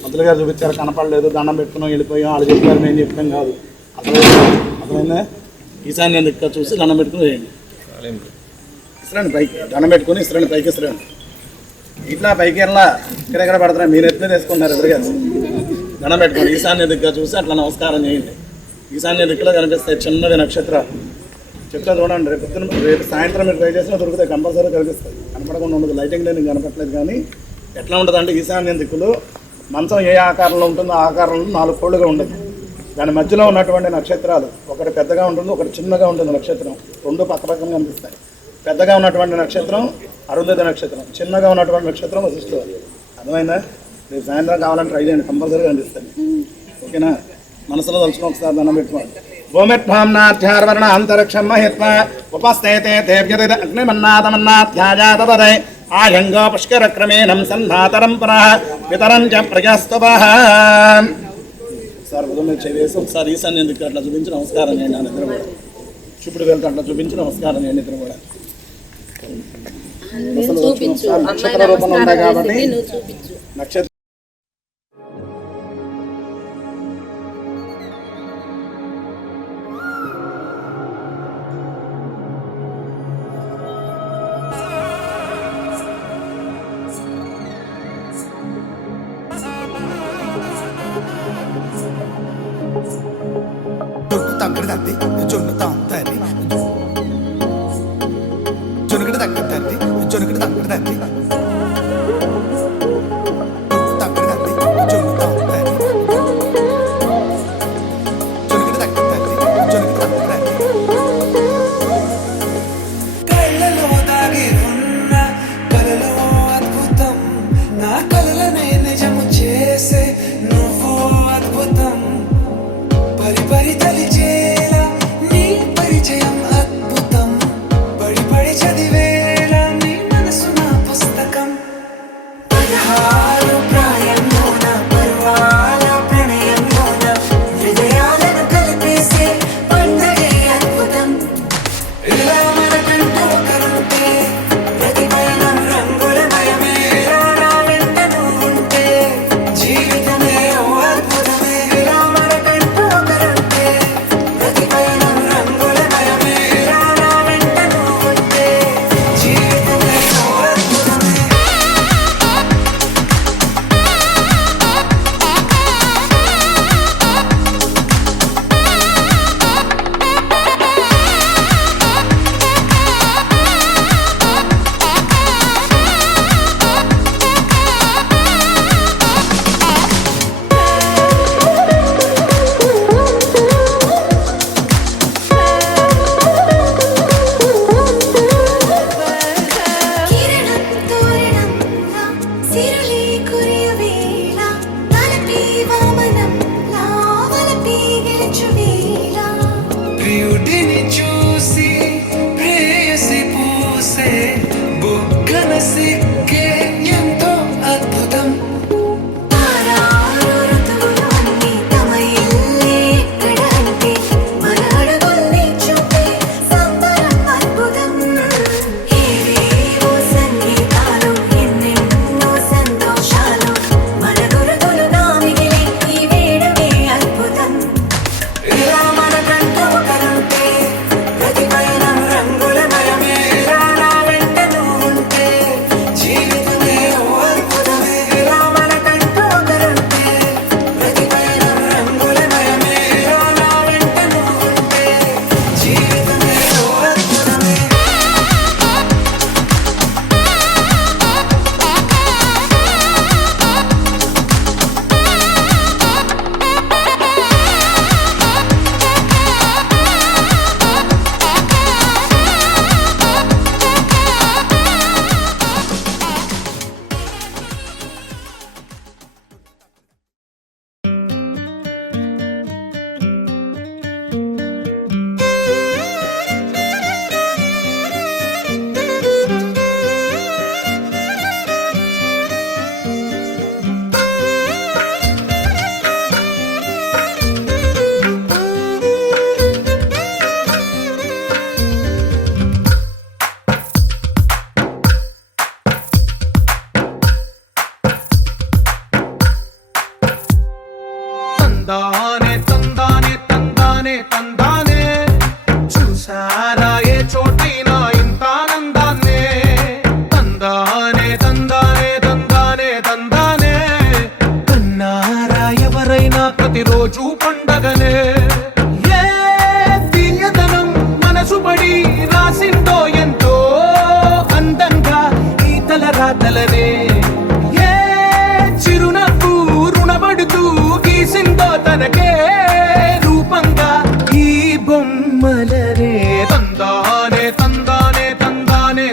మంత్రులు గారు చూపించారు, కనపడలేదు, దండం పెట్టుకున్నాం, వెళ్ళిపోయాం, వాళ్ళు చెప్పారు, మేము చెప్పాం కాదు. అర్థమైందా? ఈశాన్యం దిక్కు చూసి దండం పెట్టుకుని వేయండి. ఇసరండి పైకి, దండం పెట్టుకుని ఇసరండి పైకి, ఇసరండి. ఇట్లా పైకి వెళ్ళా ఇక్కడెక్కడ పడుతున్నాయి, మీరు ఎత్తున వేసుకుంటున్నారు ఎదురుగా. దండం పెట్టుకోండి, ఈశాన్య దిక్కు చూసి అట్లా నమస్కారం చేయండి. ఈశాన్య దిక్కులో కనిపిస్తాయి చిన్నది నక్షత్రాలు. చెప్తా చూడండి, రేపు సాయంత్రం మీరు ట్రై చేసినా దొరుకుతాయి, కంపల్సరీ కనిపిస్తాయి. కనపడకుండా ఉండదు, లైటింగ్ నేను కనపట్లేదు. కానీ ఎట్లా ఉంటుంది అంటే ఈశాన్య దిక్కులో మంచం ఏ ఆకారంలో ఉంటుందో ఆ ఆకారంలో 4 కోళ్ళుగా ఉండదు. దాని మధ్యలో ఉన్నటువంటి నక్షత్రాలు ఒకటి పెద్దగా ఉంటుంది, ఒకటి చిన్నగా ఉంటుంది. నక్షత్రం 2 పక్కపక్కన కనిపిస్తాయి. పెద్దగా ఉన్నటువంటి నక్షత్రం అరుంధతి నక్షత్రం, చిన్నగా ఉన్నటువంటి నక్షత్రం వశిష్ఠ. అర్థమైందా? రేపు సాయంత్రం కావాలని ట్రై చేయండి, కంపల్సరీ కనిపిస్తుంది. ఓకేనా? మనసులో తలుచుకుని ఒకసారి దండం పెట్టుకోండి. భూమిర్భాంనాధ్యార్వర్ణ అంతరిక్షం మహిత్వ ఉపస్థైతే తేభ్యతే అగ్నిమన్నాదమన్నాధ్యాయాతదే ఆయంగో పుష్కరక్రమేణం సన్నాతరం పునః వితరం చ ప్రజాస్తవః. ఒకసారి ఉదయం చేసి ఒకసారి ఈశాన్యం దిక్కు అట్లా చూపించి నమస్కారం చేయండి. నా నిద్ర కూడా చూపుడు వెళ్తే అట్లా చూపించి నమస్కారం చేయండి. నిద్ర కూడా నక్షత్ర రూపంలో ఉంటాయి కాబట్టి నక్షత్ర పరిచయం అద్భుతం, పడి పడి చదివేలా నీ మనసు నా పుస్తకం.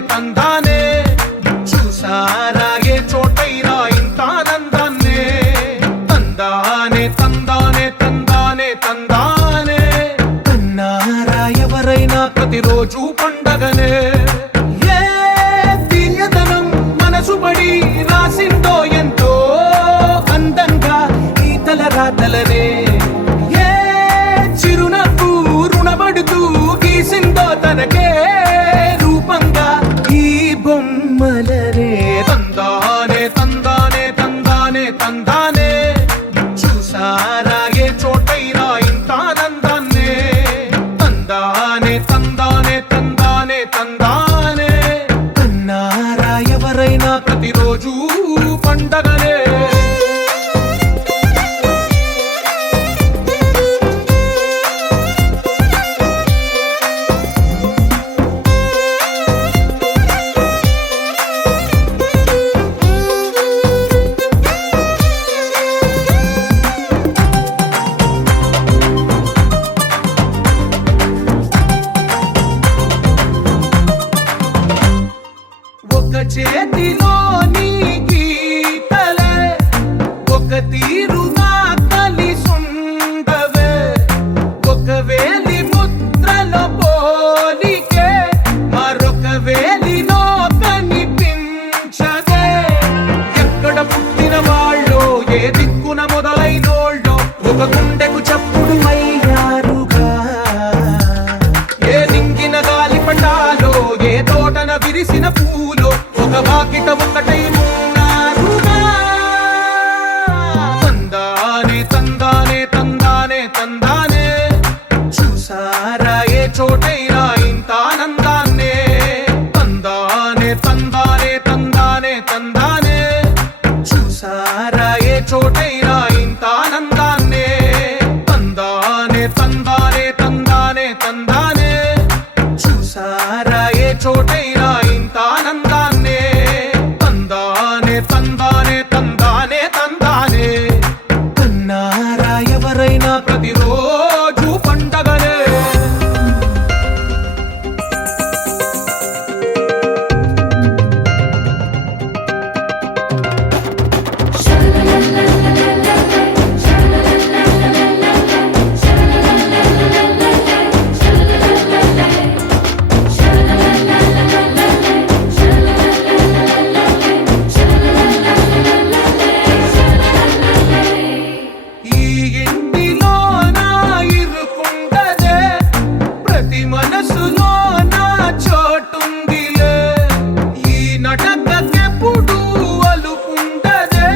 తందానే చూసారా ఏ చోటైనా ఇంత ఆనందాన్నే తందానే తందానే తందానే తందానే అన్నారా ఎవరైనా ప్రతిరోజు పండగనే ఏ తీయదనం మనసు పడి రాసిందో ఎంతో అందంగా ఈ తలరాతలనే ఏ చిరునవ్వు రుణపడుతూ గీసిందో తనకే రూపంగా ఈ బొమ్మలనే తందానే తందానే తందానే తందానే చూసారా ఏ చోటైనా ఇంత ఆనందాన్నే తందానే తందానే తందానే తందానే అన్నారా ఎవరైనా ప్రతిరోజు పండగనే ఒక చేతిలో నీ గీతలే ఒక తీరుగా కలిసుండవే ఒక వేలి ముద్రలో పోలికే మరొక వేలిలో కనిపించదే ఎక్కడ పుట్టిన వాళ్ళో ఏ దిక్కున మొదలైనోళ్ళో ఒక గుండెకు చప్పుడు అయ్యారుగా ఏ దింగిన గాలి పటాలో ఏ తోటన విరిసిన పూలో ఒక వాకిట ఒకటై ఉన్నారుగా తందానే తందానే తందానే తందానే చూసారా ఏ చోటైనా ఇంత ఆనందాన్నే తందానే తందానే తందానే తందానే చూసారా ఏ చోటైనా ఇంత ఆనందాన్నే తందానే తందానే తందానే తందానే చూసారా ఏ చోటైనా ఇంత ఆనందాన్నే తందానే తందానే తందానే తందానే కన్నారా ఎవరైనా ప్రతిరోజు పండగనే ఈ ఇంటిలో నా ఇరుకుండదే ప్రతి మనసులో నా చోటుందిలే ఈ నటకెప్పుడు అలుకుండదే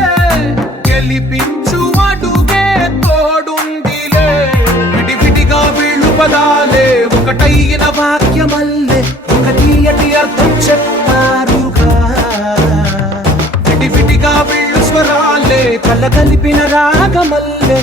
గెలిపించు అడుగే తోడుందిలే విడివిడిగా వీళ్ళు పదాలే ఒకటైన వాక్యమల్లే ఒక తీయటి అర్థం చెప్పారుగా విడివిడిగా వీళ్ళు స్వరాలే కలగలిపిన రాగమల్లే